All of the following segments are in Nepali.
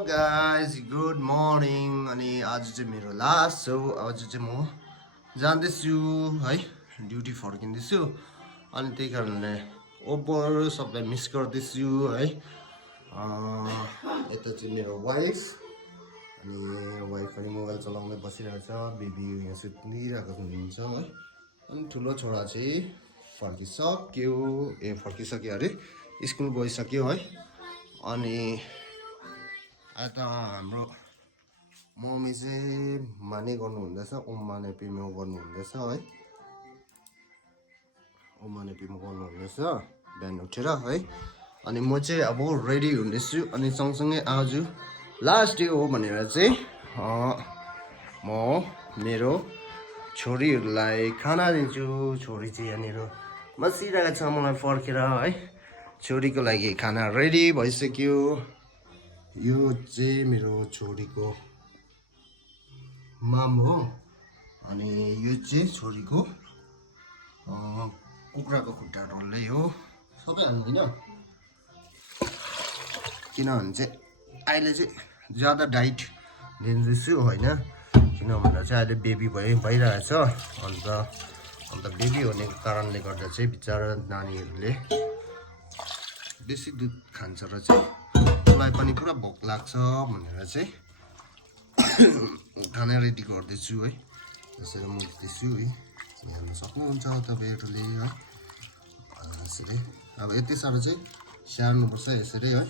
What's up guys? Good morning. अनि आज चाहिँ मेरो लास्ट हो. आज चाहिँ म जाँदैछु है ड्युटी फर्किँदैछु. अनि त्यही कारणले ओभर सबलाई मिस गर्दैछु है. यता चाहिँ मेरो वाइफ अनि वाइफ पनि मोबाइल चलाउँदै बसिरहेको छ. बेबी यहाँ सुत्निरहेको हुनुहुन्छ है. अनि ठुलो छोरा चाहिँ फर्किसक्यो अरे स्कुल गइसक्यो है. अनि आता हाम्रो मम्मी चाहिँ माने गर्नुहुँदैछ. ओम माने पिमो गर्नुहुँदैछ है. ओम माने पिमो गर्नुहुँदैछ बिहान उठेर है. अनि म चाहिँ अब रेडी हुँदैछु. अनि सँगसँगै आज लास्ट डे हो भनेर चाहिँ म मेरो छोरीहरूलाई खाना दिन्छु. छोरी चाहिँ यहाँनिर बसिरहेको छ मलाई फर्केर है. छोरीको लागि खाना रेडी भइसक्यो. यो चाहिँ मेरो छोरीको माम हो. अनि यो चाहिँ छोरीको कुखुराको खुट्टा डल्लै हो. सबै हाल्दिनँ किनभने चाहिँ अहिले चाहिँ ज्यादा डाइट दिँदैछु होइन. किन भन्दा चाहिँ अहिले बेबी भइरहेछ. अन्त बेबी हुने कारणले गर्दा चाहिँ बिचरा नानीहरूले बेसी दुध खान्छ र चाहिँ मलाई पनि पुरा भोक लाग्छ भनेर चाहिँ खाना रेडी गर्दैछु है. त्यसरी मुस्दैछु है. हेर्न सक्नुहुन्छ तपाईँहरूले है. यसरी अब यति साह्रो चाहिँ स्याहार्नुपर्छ यसरी है.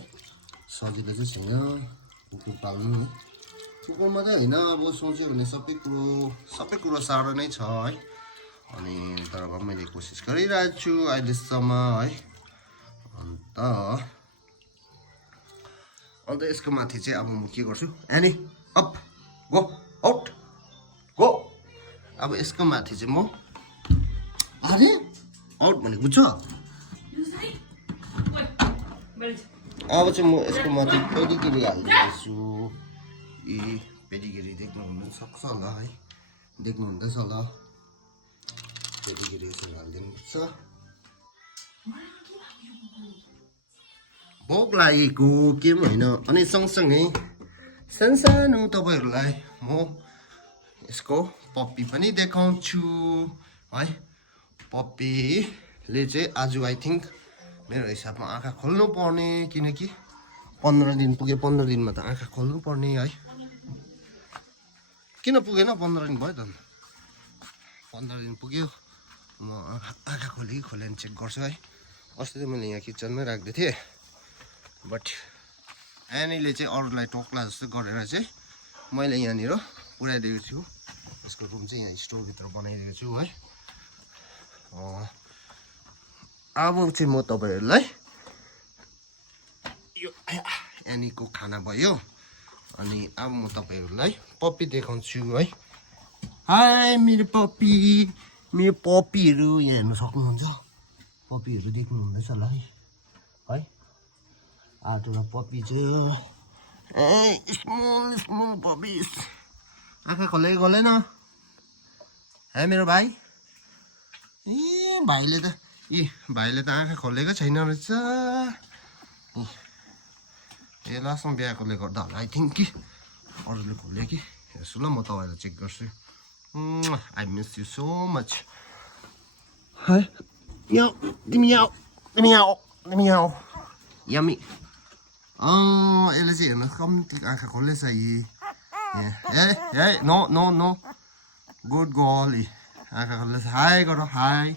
सजिलो चाहिँ छैन कुकुर पाल्नु है. कुकुर मात्रै होइन अब सोच्यो भने सबै कुरो साह्रो नै छ है. अनि तर अब मैले कोसिस गरिरहेको छु अहिलेसम्म है. अन्त यसको माथि चाहिँ अब म के गर्छु any up go out go. अब यसको माथि चाहिँ म अरे आउट भनेको बुझ्छ. अब चाहिँ म यसको माथि पेडिगिरी हालिदिन्छु. पेडिगिरी देख्नुहुन सक्छ होला है. देख्नुहुँदैछ होला पेडिगिरी यसरी हालिदिनुपर्छ. भोक लागेको के पनि होइन. अनि सँगसँगै सानो तपाईँहरूलाई म यसको पप्पी पनि देखाउँछु है. पप्पीले चाहिँ आज आई थिङ्क मेरो हिसाबमा आँखा खोल्नु पर्ने. किनकि 15 दिन पुग्यो. 15 दिनमा त आँखा खोल्नु पर्ने है. किन पुगेन 15 दिन भयो त. 15 दिन पुग्यो. म आँखा खोलेन चेक गर्छु है. अस्ति त मैले यहाँ किचनमै राख्दै थिएँ. बट एनीले चाहिँ अरूलाई टोक्ला जस्तो गरेर चाहिँ मैले यहाँनिर पुऱ्याइदिएको छु. यसको रुम चाहिँ यहाँ स्टोरभित्र बनाइदिएको छु है. अब चाहिँ म तपाईँहरूलाई यो एनीको खाना भयो. अनि अब म तपाईँहरूलाई पप्पी देखाउँछु है. हाई मेरो पप्पीहरू यहाँ हेर्नु सक्नुहुन्छ. पप्पीहरू देख्नुहुँदैछ होला है. आठवटा पप्पी चाहिँ स्मल पप्पिस. आँखा खोलेको खोलेन है मेरो भाइ. भाइले त आँखा खोलेको छैन रहेछ. लास्टमा बिहाकोले गर्दा होला आई थिङ्क कि अरूले खोल्यो कि. हेर्छु ल म तपाईँलाई चेक गर्छु. I miss you so much है. तिमी आऊ यमी. यसले चाहिँ हेर्नु कम्ती आँखा खोल्दैछ यी. ए नो गुड गर्ल. आँखा खोल्दैछ. हाई गर हाई.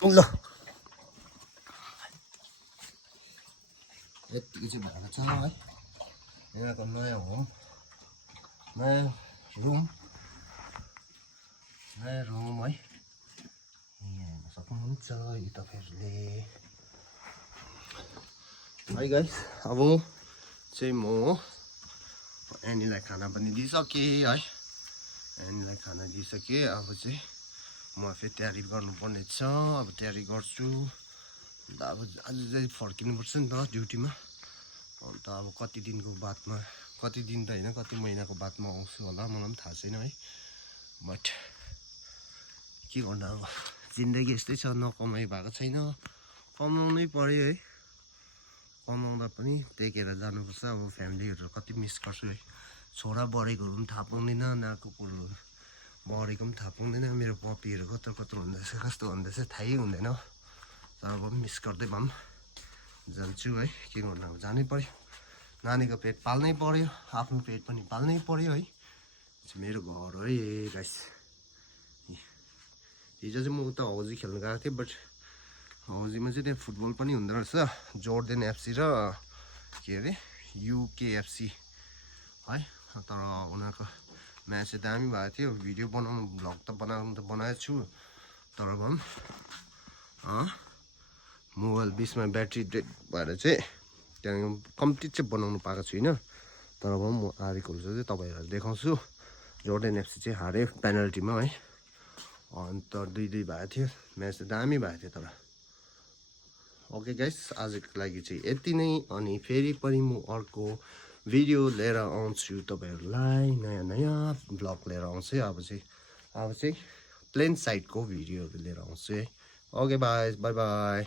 ल यतिको चाहिँ भएको छ है. यहाँको नयाँ होम नयाँ रुम है. यहाँ हेर्न सक्नुहुन्छ यो तपाईँहरूले है गाइस. अब चाहिँ म एनीलाई खाना पनि दिइसकेँ है. एनीलाई खाना दिइसकेँ. अब चाहिँ म फेरि तयारी गर्नुपर्ने छ. अब तयारी गर्छु. अन्त अब आज चाहिँ फर्किनुपर्छ नि त ड्युटीमा. अन्त अब कति दिनको बादमा, कति दिन त होइन कति महिनाको बादमा आउँछु होला मलाई पनि थाहा छैन है. बट के गर्नु अब जिन्दगी यस्तै छ. नकमाइ भएको छैन. कमाउनै पर्यो है. कमाउँदा पनि टेकेर जानुपर्छ अब फ्यामिलीहरू कति मिस गर्छु है छोरा बढेकोहरू पनि थाहा पाउँदैन नाको कुरो बढेको पनि थाहा पाउँदैन मेरो पपीहरू कत्रो कत्रो हुँदैछ कस्तो हुँदैछ थाहै हुँदैन तर अब मिस गर्दै भए पनि जान्छु है के गर्नु अब जानै पर्यो नानीको पेट पाल्नै पर्यो आफ्नो पेट पनि पाल्नै पर्यो है मेरो घर हो है गाइस हिजो चाहिँ म उता हौजी खेल्नु गएको थिएँ बट हौजीमा चाहिँ त्यहाँ फुटबल पनि हुँदो रहेछ जोर्डन एफसी र के अरे युकेएफसी है तर उनीहरूको म्याच चाहिँ दामी भएको थियो भिडियो बनाउनु भ्लग त बनाएको छु तर भए पनि मोबाइल बिचमा ब्याट्री डेड भएर चाहिँ त्यहाँदेखि कम्प्लिट चाहिँ बनाउनु पाएको छुइनँ तर भए पनि म आरेको चाहिँ तपाईँहरूलाई देखाउँछु जोर्डन एफसी चाहिँ हारे पेनल्टीमा है अन्त 2-2 भएको थियो म्याच त दामी भएको थियो तर ओके गाइस आजको लागि चाहिँ यति नै अनि फेरि पनि म अर्को भिडियो लिएर आउँछु तपाईँहरूलाई नयाँ भ्लग लिएर आउँछु अब चाहिँ प्लेन साइडको भिडियोहरू लिएर आउँछु है ओके बाई बाई